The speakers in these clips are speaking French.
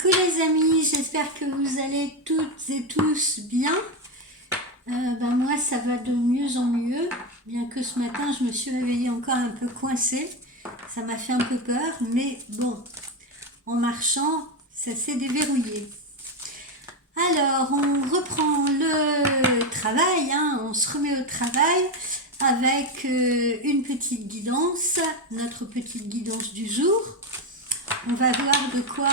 Coucou les amis, j'espère que vous allez toutes et tous bien. Moi ça va de mieux en mieux, bien que ce matin je me suis réveillée encore un peu coincée. Ça m'a fait un peu peur, mais bon, en marchant, ça s'est déverrouillé. Alors, on reprend le travail, on se remet au travail avec une petite guidance, notre petite guidance du jour. On va voir de quoi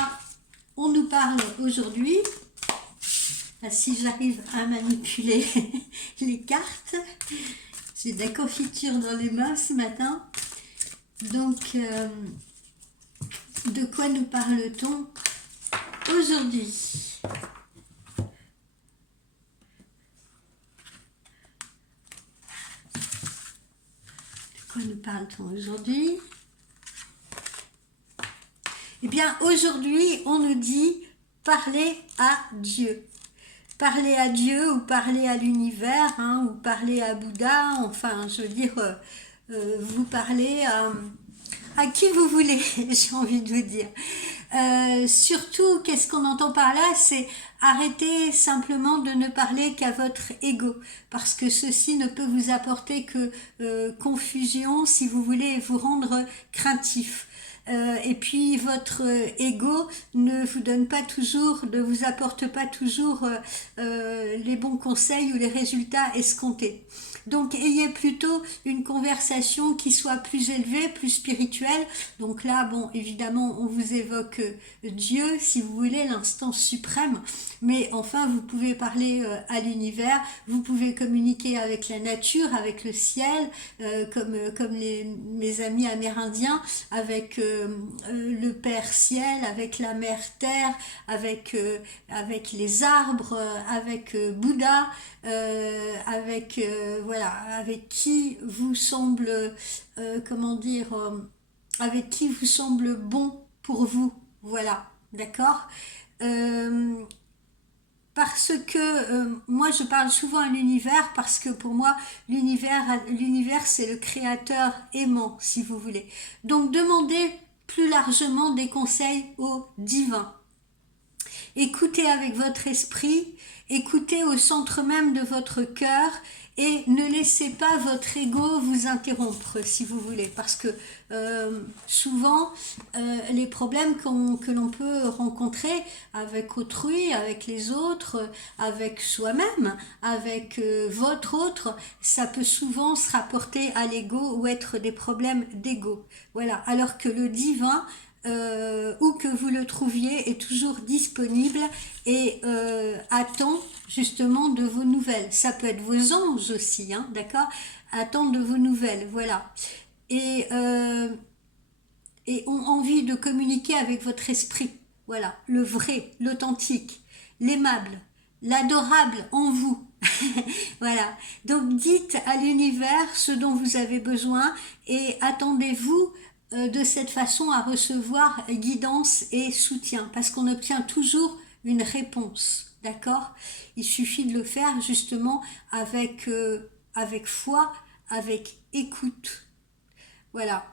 on nous parle aujourd'hui. Si j'arrive à manipuler les cartes. J'ai de la confiture dans les mains ce matin. Donc, de quoi nous parle-t-on aujourd'hui? De quoi nous parle-t-on aujourd'hui? Eh bien, aujourd'hui, on nous dit parler à Dieu. Parler à Dieu ou parler à l'univers, ou parler à Bouddha, enfin, je veux dire, vous parlez à qui vous voulez, j'ai envie de vous dire. Surtout, qu'est-ce qu'on entend par là? C'est arrêter simplement de ne parler qu'à votre ego, parce que ceci ne peut vous apporter que confusion, si vous voulez, et vous rendre craintif. Et puis votre ego ne vous donne pas toujours, ne vous apporte pas toujours les bons conseils ou les résultats escomptés. Donc ayez plutôt une conversation qui soit plus élevée, plus spirituelle. Donc là, bon, évidemment, on vous évoque Dieu, si vous voulez, l'instance suprême. Mais enfin, vous pouvez parler à l'univers, vous pouvez communiquer avec la nature, avec le ciel, comme mes amis amérindiens, avec le Père Ciel, avec la Mère Terre, avec les arbres, avec Bouddha, avec qui vous semble, avec qui vous semble bon pour vous, voilà, d'accord. Parce que moi je parle souvent à l'univers, parce que pour moi l'univers c'est le créateur aimant, si vous voulez. Donc demandez plus largement des conseils au divin. Écoutez avec votre esprit, écoutez au centre même de votre cœur et ne laissez pas votre ego vous interrompre, si vous voulez, parce que souvent les problèmes que l'on peut rencontrer avec autrui, avec les autres, avec soi-même, avec votre autre, ça peut souvent se rapporter à l'ego ou être des problèmes d'ego. Voilà, alors que le divin, où que vous le trouviez, est toujours disponible et attend justement de vos nouvelles. Ça peut être vos anges aussi, d'accord, attendent de vos nouvelles, voilà. Et ont envie de communiquer avec votre esprit, voilà, le vrai, l'authentique, l'aimable, l'adorable en vous. Voilà, donc dites à l'univers ce dont vous avez besoin et attendez-vous de cette façon à recevoir guidance et soutien, parce qu'on obtient toujours une réponse, d'accord? Il suffit de le faire justement avec foi, avec écoute. Voilà.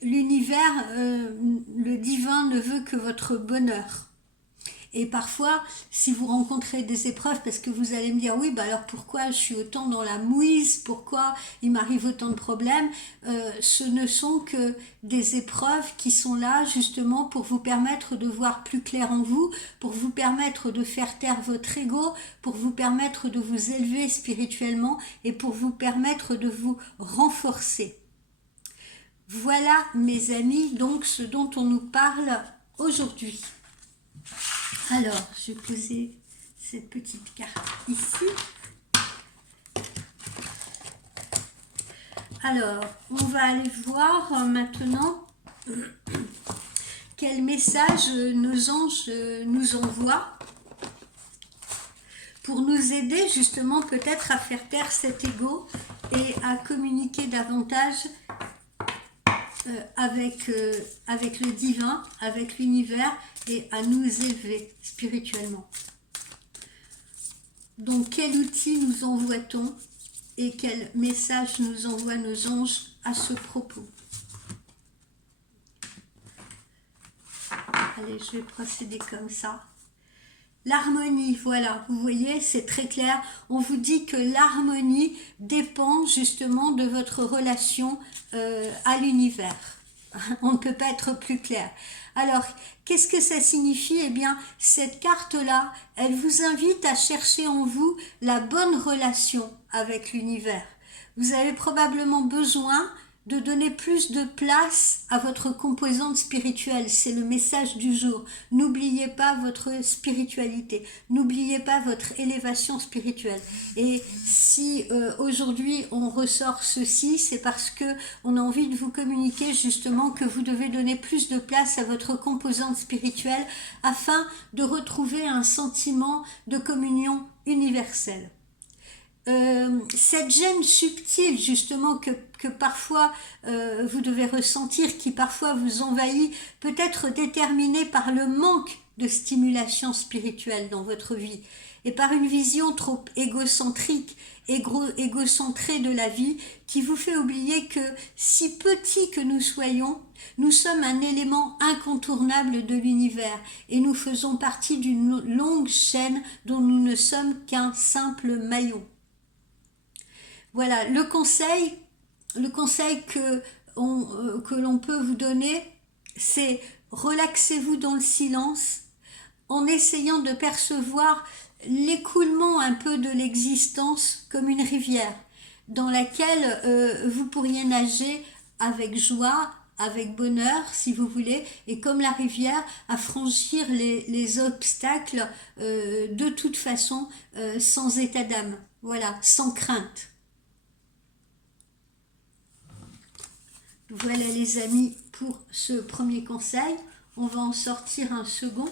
L'univers, le divin ne veut que votre bonheur. Et parfois, si vous rencontrez des épreuves, parce que vous allez me dire, oui, alors pourquoi je suis autant dans la mouise, pourquoi il m'arrive autant de problèmes, ce ne sont que des épreuves qui sont là justement pour vous permettre de voir plus clair en vous, pour vous permettre de faire taire votre ego, pour vous permettre de vous élever spirituellement et pour vous permettre de vous renforcer. Voilà, mes amis, donc ce dont on nous parle aujourd'hui. Alors, je vais poser cette petite carte ici. Alors, on va aller voir maintenant quel message nos anges nous envoient pour nous aider justement peut-être à faire taire cet ego et à communiquer davantage avec le divin, avec l'univers et à nous élever spirituellement. Donc quel outil nous envoie-t-on et quel message nous envoient nos anges à ce propos? Allez, je vais procéder comme ça. L'harmonie, voilà, vous voyez, c'est très clair. On vous dit que l'harmonie dépend justement de votre relation à l'univers. On ne peut pas être plus clair. Alors, qu'est-ce que ça signifie? Eh bien, cette carte-là, elle vous invite à chercher en vous la bonne relation avec l'univers. Vous avez probablement besoin de donner plus de place à votre composante spirituelle. C'est le message du jour. N'oubliez pas votre spiritualité. N'oubliez pas votre élévation spirituelle. Et si aujourd'hui on ressort ceci, c'est parce que on a envie de vous communiquer justement que vous devez donner plus de place à votre composante spirituelle afin de retrouver un sentiment de communion universelle. Cette gêne subtile justement que parfois vous devez ressentir, qui parfois vous envahit, peut être déterminée par le manque de stimulation spirituelle dans votre vie et par une vision trop égocentrique, égocentrée de la vie qui vous fait oublier que si petits que nous soyons, nous sommes un élément incontournable de l'univers et nous faisons partie d'une longue chaîne dont nous ne sommes qu'un simple maillon. Voilà, le conseil que l'on peut vous donner, c'est relaxez-vous dans le silence en essayant de percevoir l'écoulement un peu de l'existence comme une rivière dans laquelle vous pourriez nager avec joie, avec bonheur si vous voulez, et comme la rivière à franchir les obstacles de toute façon sans état d'âme, voilà, sans crainte. Voilà les amis pour ce premier conseil. On va en sortir un second.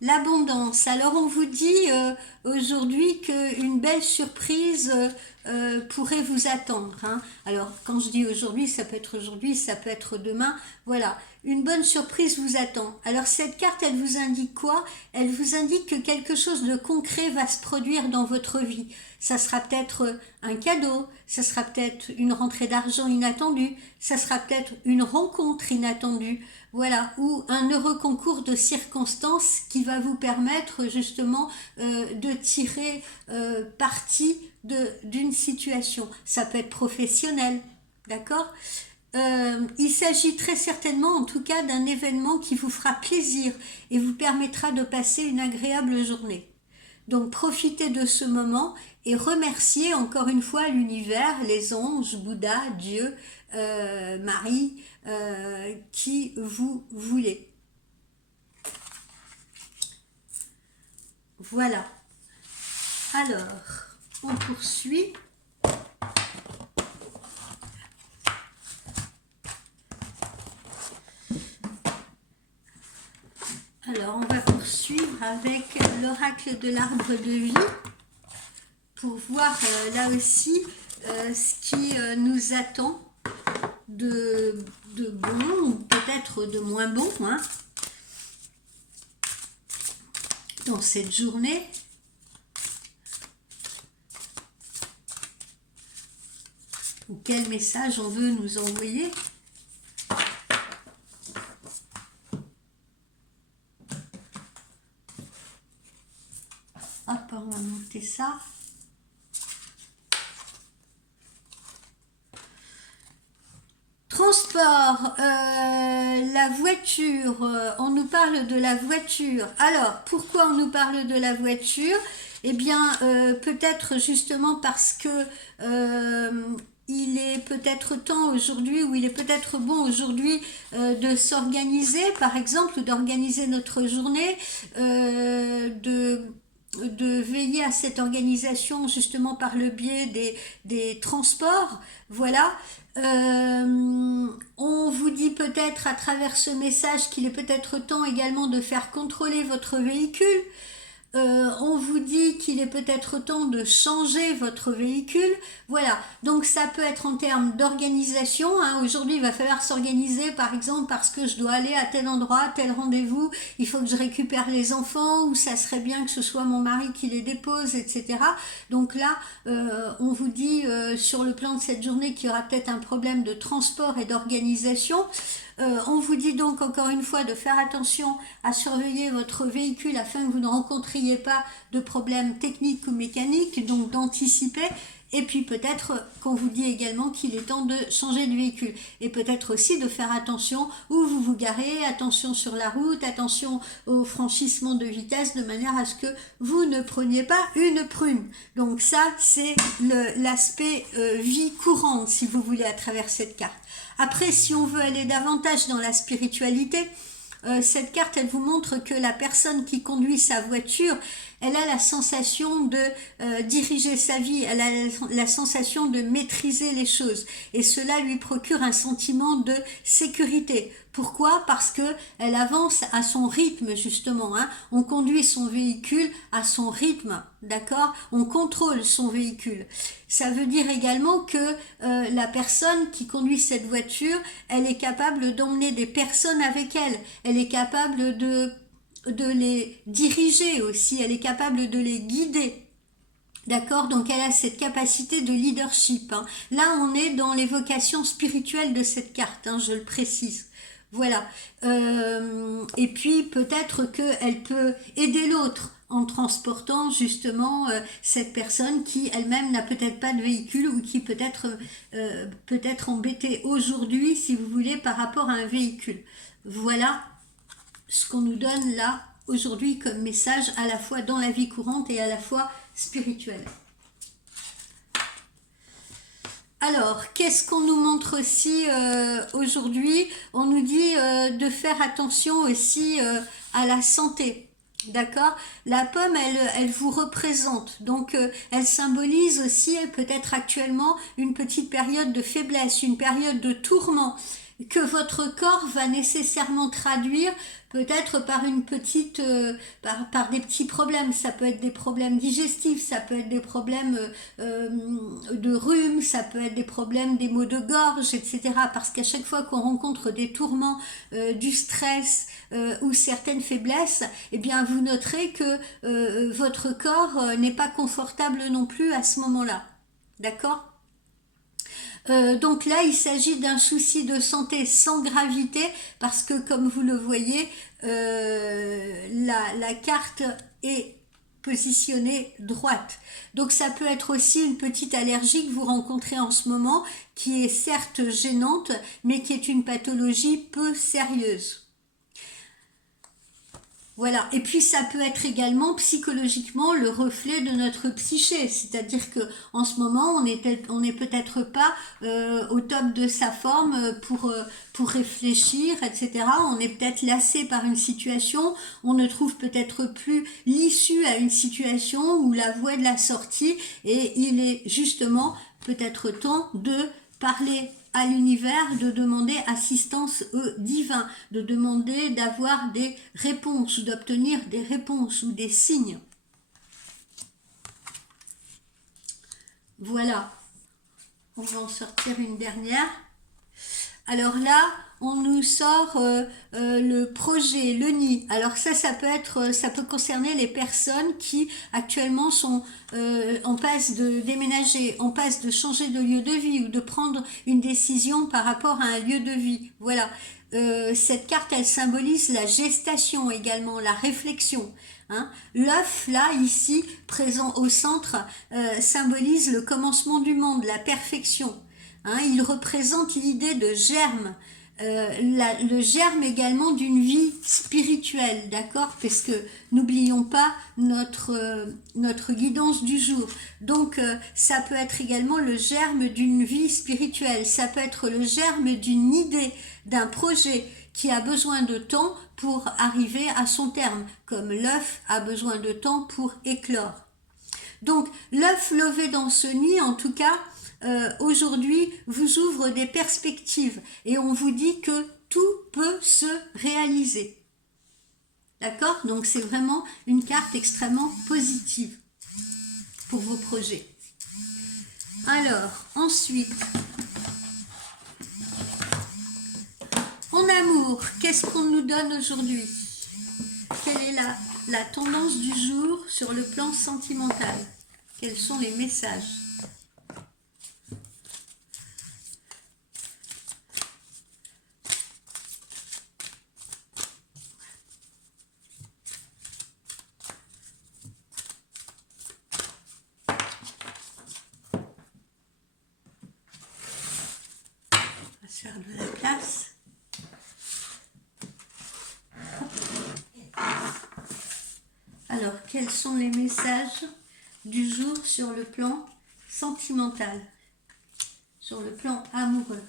L'abondance. Alors on vous dit aujourd'hui qu'une belle surprise pourrait vous attendre. Hein. Alors quand je dis aujourd'hui, ça peut être demain. Voilà, une bonne surprise vous attend. Alors cette carte, elle vous indique quoi? Elle vous indique que quelque chose de concret va se produire dans votre vie. Ça sera peut-être un cadeau, ça sera peut-être une rentrée d'argent inattendue, ça sera peut-être une rencontre inattendue, voilà, ou un heureux concours de circonstances qui va vous permettre justement de tirer parti d'une situation. Ça peut être professionnel, d'accord? Il s'agit très certainement en tout cas d'un événement qui vous fera plaisir et vous permettra de passer une agréable journée. Donc profitez de ce moment et remerciez encore une fois l'univers, les anges, Bouddha, Dieu, Marie, qui vous voulez. Voilà. Alors, on poursuit. Alors, on va poursuivre avec l'oracle de l'arbre de vie pour voir là aussi ce qui nous attend de bon ou peut-être de moins bon hein, dans cette journée. Ou quel message on veut nous envoyer. Hop, on va monter ça. Transport, la voiture, on nous parle de la voiture. Alors, pourquoi on nous parle de la voiture? Eh bien, peut-être justement parce que il est peut-être temps aujourd'hui, ou il est peut-être bon aujourd'hui de s'organiser, par exemple, d'organiser notre journée, de veiller à cette organisation justement par le biais des transports, voilà. On vous dit peut-être à travers ce message qu'il est peut-être temps également de faire contrôler votre véhicule. On vous dit qu'il est peut-être temps de changer votre véhicule. Voilà, donc ça peut être en termes d'organisation. Hein. Aujourd'hui, il va falloir s'organiser, par exemple, parce que je dois aller à tel endroit, à tel rendez-vous. Il faut que je récupère les enfants, ou ça serait bien que ce soit mon mari qui les dépose, etc. Donc là, on vous dit sur le plan de cette journée qu'il y aura peut-être un problème de transport et d'organisation. On vous dit donc encore une fois de faire attention à surveiller votre véhicule afin que vous ne rencontriez pas de problèmes techniques ou mécaniques, donc d'anticiper. Et puis peut-être qu'on vous dit également qu'il est temps de changer de véhicule. Et peut-être aussi de faire attention où vous vous garez, attention sur la route, attention au franchissement de vitesse, de manière à ce que vous ne preniez pas une prune. Donc ça, c'est l'aspect vie courante, si vous voulez, à travers cette carte. Après, si on veut aller davantage dans la spiritualité, cette carte, elle vous montre que la personne qui conduit sa voiture, elle a la sensation de diriger sa vie, elle a la sensation de maîtriser les choses. Et cela lui procure un sentiment de sécurité. Pourquoi? Parce que elle avance à son rythme, justement. On conduit son véhicule à son rythme, d'accord? On contrôle son véhicule. Ça veut dire également que la personne qui conduit cette voiture, elle est capable d'emmener des personnes avec elle. Elle est capable de les diriger aussi, elle est capable de les guider. D'accord, donc elle a cette capacité de leadership. Là, on est dans l'évocation spirituelle de cette carte, je le précise. Voilà. Et puis, peut-être qu'elle peut aider l'autre en transportant justement cette personne qui elle-même n'a peut-être pas de véhicule ou qui peut être embêtée aujourd'hui, si vous voulez, par rapport à un véhicule. Voilà ce qu'on nous donne là aujourd'hui comme message, à la fois dans la vie courante et à la fois spirituelle. Alors, qu'est-ce qu'on nous montre aussi aujourd'hui? On nous dit de faire attention aussi à la santé. D'accord? La pomme, elle vous représente. Donc, elle symbolise aussi peut-être actuellement une petite période de faiblesse, une période de tourment que votre corps va nécessairement traduire peut-être par une petite par des petits problèmes. Ça peut être des problèmes digestifs, ça peut être des problèmes de rhume, ça peut être des problèmes des maux de gorge, etc. Parce qu'à chaque fois qu'on rencontre des tourments, du stress ou certaines faiblesses, eh bien vous noterez que votre corps n'est pas confortable non plus à ce moment-là. D'accord? Donc là, il s'agit d'un souci de santé sans gravité parce que, comme vous le voyez, la carte est positionnée droite. Donc ça peut être aussi une petite allergie que vous rencontrez en ce moment qui est certes gênante, mais qui est une pathologie peu sérieuse. Voilà, et puis ça peut être également psychologiquement le reflet de notre psyché, c'est-à-dire que en ce moment on n'est peut-être pas au top de sa forme pour réfléchir, etc. On est peut-être lassé par une situation, on ne trouve peut-être plus l'issue à une situation ou la voie de la sortie, et il est justement peut-être temps de parler à l'univers, de demander assistance divin, de demander d'avoir des réponses, d'obtenir des réponses ou des signes. Voilà, on va en sortir une dernière. Alors là, on nous sort le projet, le nid. Alors ça peut concerner les personnes qui actuellement sont en passe de déménager, en passe de changer de lieu de vie ou de prendre une décision par rapport à un lieu de vie. Voilà. Cette carte, elle symbolise la gestation également, la réflexion. L'œuf, là, ici, présent au centre, symbolise le commencement du monde, la perfection. Il représente l'idée de germe, le germe également d'une vie spirituelle, d'accord? Parce que n'oublions pas notre guidance du jour. Donc ça peut être également le germe d'une vie spirituelle, ça peut être le germe d'une idée, d'un projet qui a besoin de temps pour arriver à son terme, comme l'œuf a besoin de temps pour éclore. Donc l'œuf levé dans ce nid, en tout cas, aujourd'hui vous ouvre des perspectives et on vous dit que tout peut se réaliser. D'accord? Donc c'est vraiment une carte extrêmement positive pour vos projets. Alors, ensuite, en amour, qu'est-ce qu'on nous donne aujourd'hui? Quelle est la tendance du jour sur le plan sentimental? Quels sont les messages? place. Alors, quels sont les messages du jour sur le plan sentimental, sur le plan amoureux?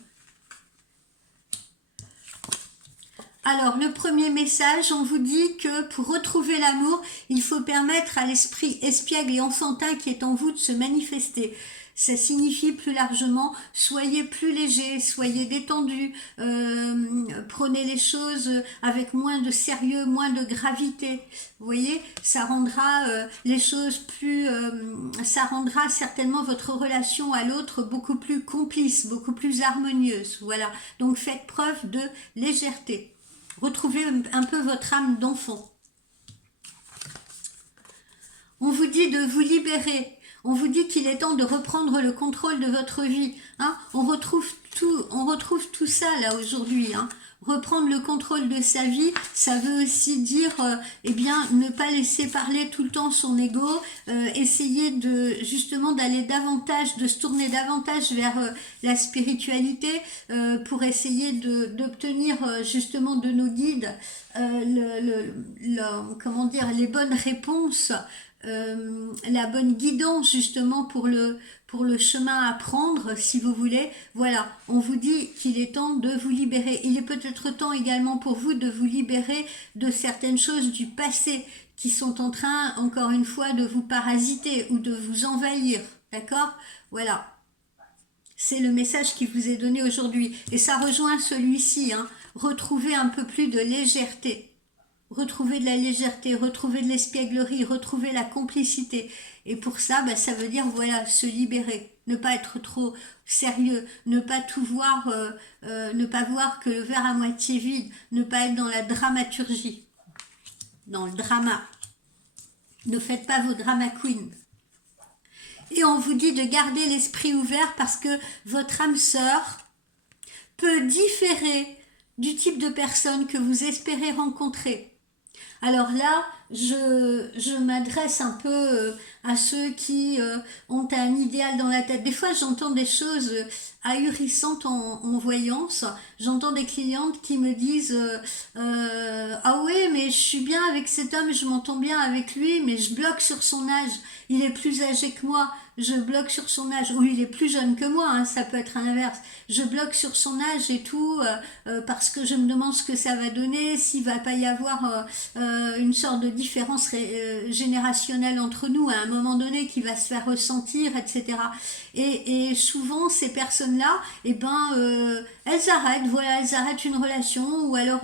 Alors, le premier message, on vous dit que pour retrouver l'amour, il faut permettre à l'esprit espiègle et enfantin qui est en vous de se manifester. Ça signifie plus largement, soyez plus léger, soyez détendu, prenez les choses avec moins de sérieux, moins de gravité. Vous voyez, ça rendra les choses plus, ça rendra certainement votre relation à l'autre beaucoup plus complice, beaucoup plus harmonieuse. Voilà, donc faites preuve de légèreté. Retrouvez un peu votre âme d'enfant. On vous dit de vous libérer. On vous dit qu'il est temps de reprendre le contrôle de votre vie. Hein. On retrouve tout ça là aujourd'hui. Hein. Reprendre le contrôle de sa vie, ça veut aussi dire, eh bien, ne pas laisser parler tout le temps son ego, essayer de justement d'aller davantage, de se tourner davantage vers la spiritualité pour essayer d'obtenir justement de nos guides, comment dire, les bonnes réponses. La bonne guidance justement pour le chemin à prendre, si vous voulez. Voilà, on vous dit qu'il est temps de vous libérer. Il est peut-être temps également pour vous de vous libérer de certaines choses du passé qui sont en train, encore une fois, de vous parasiter ou de vous envahir. D'accord? Voilà. C'est le message qui vous est donné aujourd'hui. Et ça rejoint celui-ci. Hein. Retrouvez un peu plus de légèreté. Retrouver de la légèreté, retrouver de l'espièglerie, retrouver la complicité. Et pour ça, ça veut dire, voilà, se libérer. Ne pas être trop sérieux, ne pas tout voir, ne pas voir que le verre à moitié vide, ne pas être dans la dramaturgie, dans le drama. Ne faites pas vos drama queens. Et on vous dit de garder l'esprit ouvert parce que votre âme sœur peut différer du type de personne que vous espérez rencontrer. Alors là, je m'adresse un peu à ceux qui ont un idéal dans la tête. Des fois, j'entends des choses ahurissantes en voyance. J'entends des clientes qui me disent ah oui, mais je suis bien avec cet homme, je m'entends bien avec lui, mais je bloque sur son âge. Il est plus âgé que moi. Je bloque sur son âge, ou il est plus jeune que moi, hein, ça peut être l'inverse. Je bloque sur son âge et tout, parce que je me demande ce que ça va donner, s'il va pas y avoir une sorte de différence générationnelle entre nous à un moment donné qui va se faire ressentir, etc. Et souvent, ces personnes-là, eh ben, elles arrêtent une relation, ou alors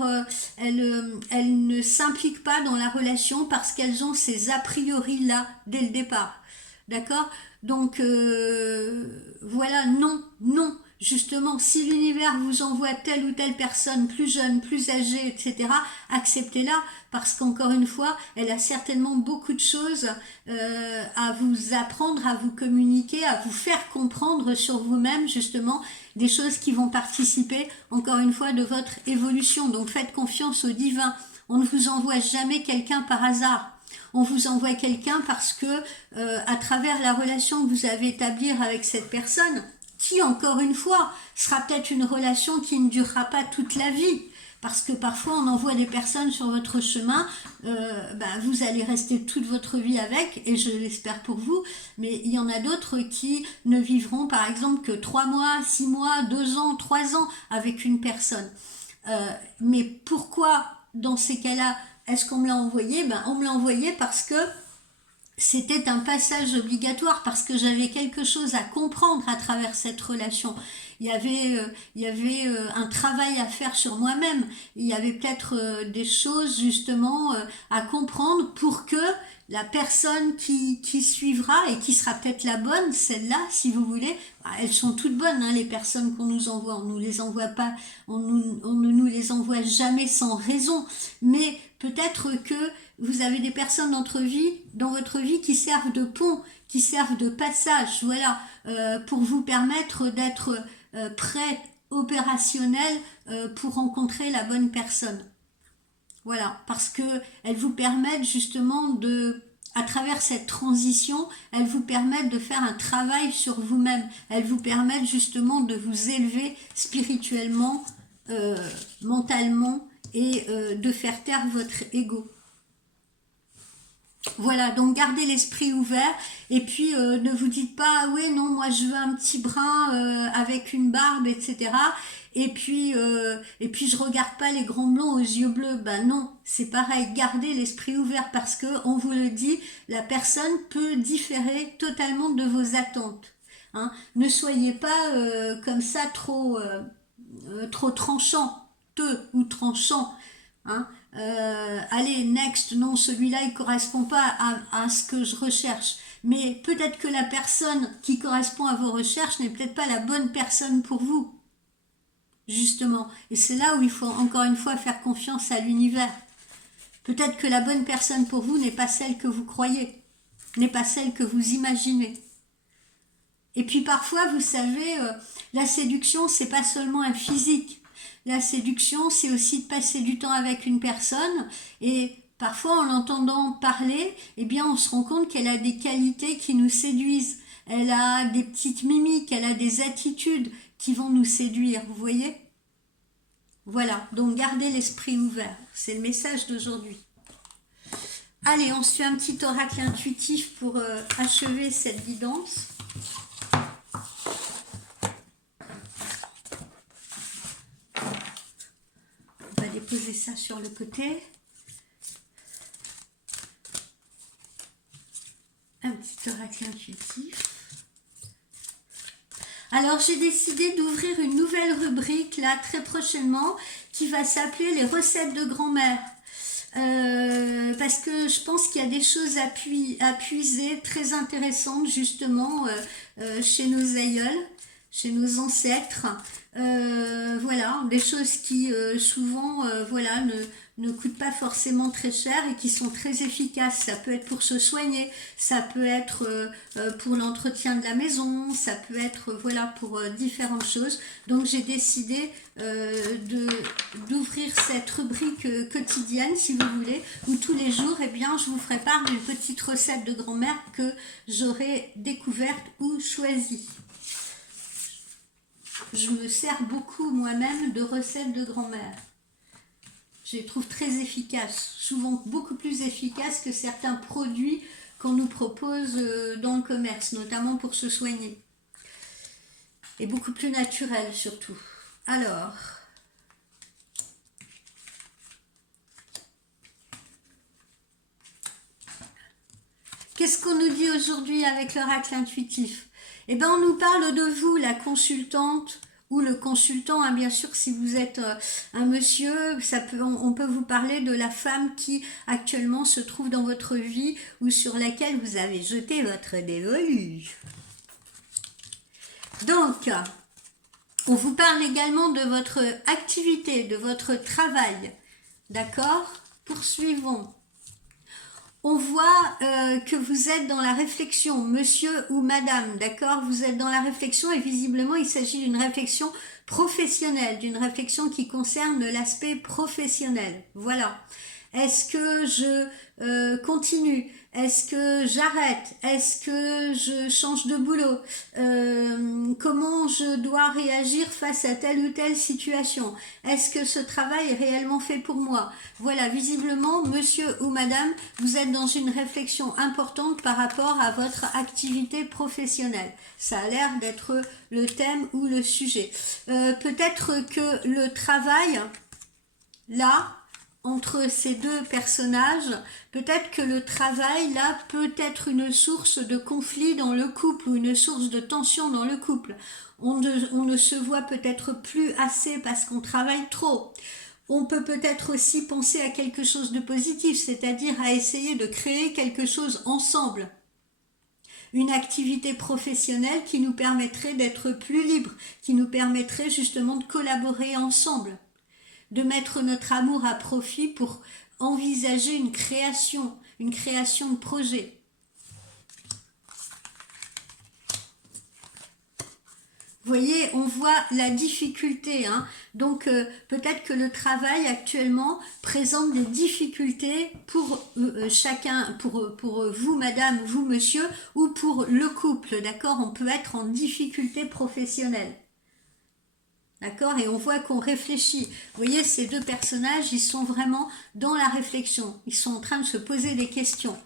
elles ne s'impliquent pas dans la relation parce qu'elles ont ces a priori-là dès le départ. D'accord? Donc, voilà, non. Justement, si l'univers vous envoie telle ou telle personne plus jeune, plus âgée, etc., acceptez-la, parce qu'encore une fois, elle a certainement beaucoup de choses à vous apprendre, à vous communiquer, à vous faire comprendre sur vous-même, justement, des choses qui vont participer, encore une fois, de votre évolution. Donc, faites confiance au divin. On ne vous envoie jamais quelqu'un par hasard. On vous envoie quelqu'un parce que à travers la relation que vous avez établie avec cette personne, qui encore une fois sera peut-être une relation qui ne durera pas toute la vie, parce que parfois on envoie des personnes sur votre chemin, vous allez rester toute votre vie avec, et je l'espère pour vous, mais il y en a d'autres qui ne vivront par exemple que 3 mois, 6 mois, 2 ans, 3 ans avec une personne. Mais pourquoi dans ces cas-là est-ce qu'on me l'a envoyé? On me l'a envoyé parce que c'était un passage obligatoire, parce que j'avais quelque chose à comprendre à travers cette relation. Il y avait un travail à faire sur moi-même. Il y avait peut-être des choses justement à comprendre pour que la personne qui suivra et qui sera peut-être la bonne, celle-là, si vous voulez, elles sont toutes bonnes, hein, les personnes qu'on nous envoie. On nous les envoie pas, on ne nous les envoie jamais sans raison. Mais peut-être que vous avez des personnes dans votre vie qui servent de pont, qui servent de passage, voilà, pour vous permettre d'être prêt, opérationnel, pour rencontrer la bonne personne. Voilà, parce que elles vous permettent justement à travers cette transition, elles vous permettent de faire un travail sur vous-même. Elles vous permettent justement de vous élever spirituellement mentalement et de faire taire votre ego. Voilà, donc gardez l'esprit ouvert et puis ne vous dites pas ah ouais non moi je veux un petit brun avec une barbe etc. Et puis je regarde pas les grands blonds aux yeux bleus. Ben non, c'est pareil, gardez l'esprit ouvert parce que on vous le dit, la personne peut différer totalement de vos attentes. Hein. Ne soyez pas comme ça trop tranchant, ou tranchant. Hein. Allez, next, non, celui-là, il correspond pas à ce que je recherche. Mais peut-être que la personne qui correspond à vos recherches n'est peut-être pas la bonne personne pour vous, justement. Et c'est là où il faut encore une fois faire confiance à l'univers. Peut-être que la bonne personne pour vous n'est pas celle que vous croyez, n'est pas celle que vous imaginez. Et puis parfois, vous savez, la séduction, c'est pas seulement un physique. La séduction, c'est aussi de passer du temps avec une personne et parfois en l'entendant parler, eh bien on se rend compte qu'elle a des qualités qui nous séduisent. Elle a des petites mimiques, elle a des attitudes qui vont nous séduire, vous voyez? Voilà, donc gardez l'esprit ouvert. C'est le message d'aujourd'hui. Allez, on se fait un petit oracle intuitif pour achever cette guidance. Poser ça sur le côté. Un petit oracle intuitif. Alors j'ai décidé d'ouvrir une nouvelle rubrique là très prochainement qui va s'appeler les recettes de grand-mère. Parce que je pense qu'il y a des choses à puiser très intéressantes justement chez nos aïeuls, chez nos ancêtres. Voilà, des choses qui souvent voilà, ne coûtent pas forcément très cher et qui sont très efficaces. Ça peut être pour se soigner, ça peut être pour l'entretien de la maison, ça peut être voilà pour différentes choses. Donc j'ai décidé d'ouvrir cette rubrique quotidienne, si vous voulez, où tous les jours, eh bien, je vous ferai part d'une petite recette de grand-mère que j'aurai découverte ou choisie. Je me sers beaucoup moi-même de recettes de grand-mère. Je les trouve très efficaces, souvent beaucoup plus efficaces que certains produits qu'on nous propose dans le commerce, notamment pour se soigner. Et beaucoup plus naturels surtout. Alors, qu'est-ce qu'on nous dit aujourd'hui avec l'oracle intuitif? Eh bien, on nous parle de vous, la consultante ou le consultant. Hein, bien sûr, si vous êtes un monsieur, on peut vous parler de la femme qui actuellement se trouve dans votre vie ou sur laquelle vous avez jeté votre dévolu. Donc, on vous parle également de votre activité, de votre travail. D'accord? Poursuivons. On voit que vous êtes dans la réflexion, monsieur ou madame, d'accord? Vous êtes dans la réflexion et visiblement il s'agit d'une réflexion professionnelle, d'une réflexion qui concerne l'aspect professionnel. Voilà. Est-ce que je continue? Est-ce que j'arrête? Est-ce que je change de boulot? Comment je dois réagir face à telle ou telle situation? Est-ce que ce travail est réellement fait pour moi? Voilà, visiblement, monsieur ou madame, vous êtes dans une réflexion importante par rapport à votre activité professionnelle. Ça a l'air d'être le thème ou le sujet. Peut-être que le travail, là, entre ces deux personnages, peut-être que le travail, là, peut être une source de conflit dans le couple ou une source de tension dans le couple. On ne se voit peut-être plus assez parce qu'on travaille trop. On peut peut-être aussi penser à quelque chose de positif, c'est-à-dire à essayer de créer quelque chose ensemble. Une activité professionnelle qui nous permettrait d'être plus libres, qui nous permettrait justement de collaborer ensemble, de mettre notre amour à profit pour envisager une création de projet. Vous voyez, on voit la difficulté, hein. Donc peut-être que le travail actuellement présente des difficultés pour chacun, pour vous madame, vous monsieur, ou pour le couple, d'accord? On peut être en difficulté professionnelle. D'accord? Et on voit qu'on réfléchit. Vous voyez, ces deux personnages, ils sont vraiment dans la réflexion. Ils sont en train de se poser des questions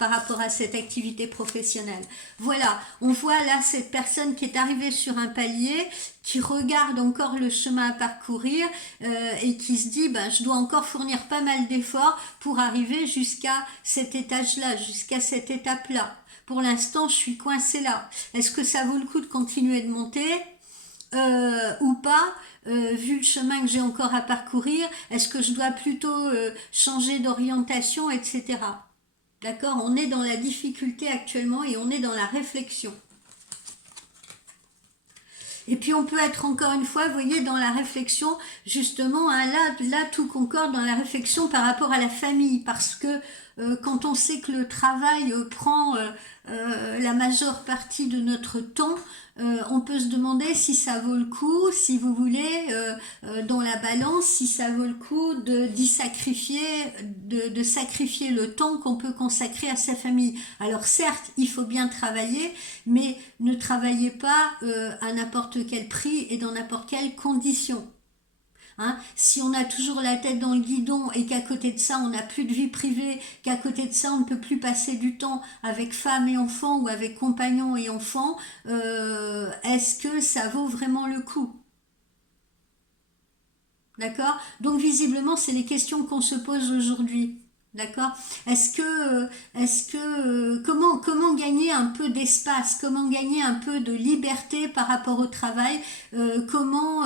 par rapport à cette activité professionnelle. Voilà, on voit là cette personne qui est arrivée sur un palier, qui regarde encore le chemin à parcourir et qui se dit, ben, je dois encore fournir pas mal d'efforts pour arriver jusqu'à cet étage-là, jusqu'à cette étape-là. Pour l'instant, je suis coincée là. Est-ce que ça vaut le coup de continuer de monter ou pas, vu le chemin que j'ai encore à parcourir, est-ce que je dois plutôt changer d'orientation, etc. D'accord? On est dans la difficulté actuellement et on est dans la réflexion. Et puis on peut être encore une fois, vous voyez, dans la réflexion, justement, hein, là tout concorde dans la réflexion par rapport à la famille, parce que quand on sait que le travail prend la majeure partie de notre temps, on peut se demander si ça vaut le coup, si vous voulez, dans la balance, si ça vaut le coup d'y sacrifier, de sacrifier le temps qu'on peut consacrer à sa famille. Alors certes, il faut bien travailler, mais ne travaillez pas à n'importe quel prix et dans n'importe quelle condition. Hein, si on a toujours la tête dans le guidon et qu'à côté de ça on n'a plus de vie privée, qu'à côté de ça on ne peut plus passer du temps avec femme et enfants ou avec compagnon et enfants, est-ce que ça vaut vraiment le coup? D'accord? Donc visiblement c'est les questions qu'on se pose aujourd'hui. D'accord? Comment gagner un peu d'espace, comment gagner un peu de liberté par rapport au travail, comment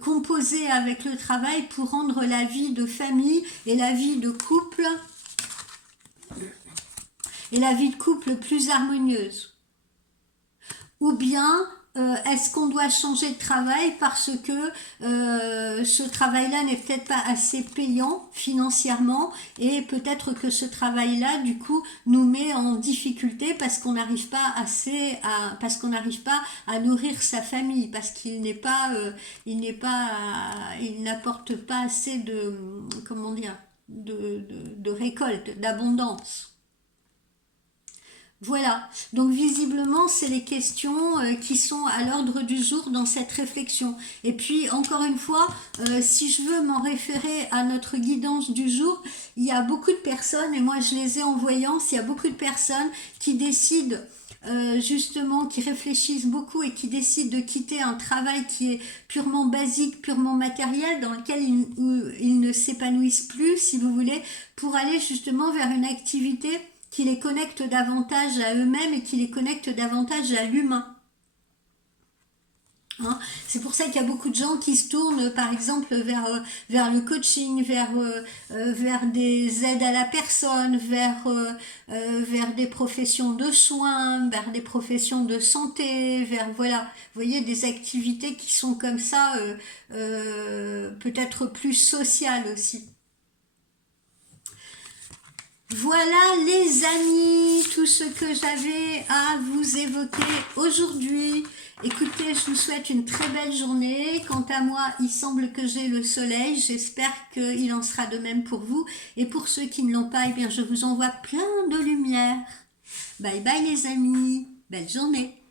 composer avec le travail pour rendre la vie de famille et la vie de couple plus harmonieuse. Ou bien est-ce qu'on doit changer de travail parce que ce travail-là n'est peut-être pas assez payant financièrement et peut-être que ce travail-là du coup nous met en difficulté parce qu'on n'arrive pas à nourrir sa famille, parce qu'il n'apporte pas assez de, comment dire, de récolte, d'abondance. Voilà, donc visiblement c'est les questions qui sont à l'ordre du jour dans cette réflexion. Et puis encore une fois, si je veux m'en référer à notre guidance du jour, il y a beaucoup de personnes, et moi je les ai en voyance, il y a beaucoup de personnes qui décident justement, qui réfléchissent beaucoup et qui décident de quitter un travail qui est purement basique, purement matériel, dans lequel ils ne s'épanouissent plus, si vous voulez, pour aller justement vers une activité qui les connecte davantage à eux-mêmes et qui les connecte davantage à l'humain. Hein, c'est pour ça qu'il y a beaucoup de gens qui se tournent par exemple vers le coaching, vers des aides à la personne, vers des professions de soins, vers des professions de santé, voilà, vous voyez, des activités qui sont comme ça, peut-être plus sociales aussi. Voilà les amis, tout ce que j'avais à vous évoquer aujourd'hui. Écoutez, je vous souhaite une très belle journée. Quant à moi, il semble que j'ai le soleil. J'espère qu'il en sera de même pour vous. Et pour ceux qui ne l'ont pas, eh bien, je vous envoie plein de lumière. Bye bye les amis. Belle journée.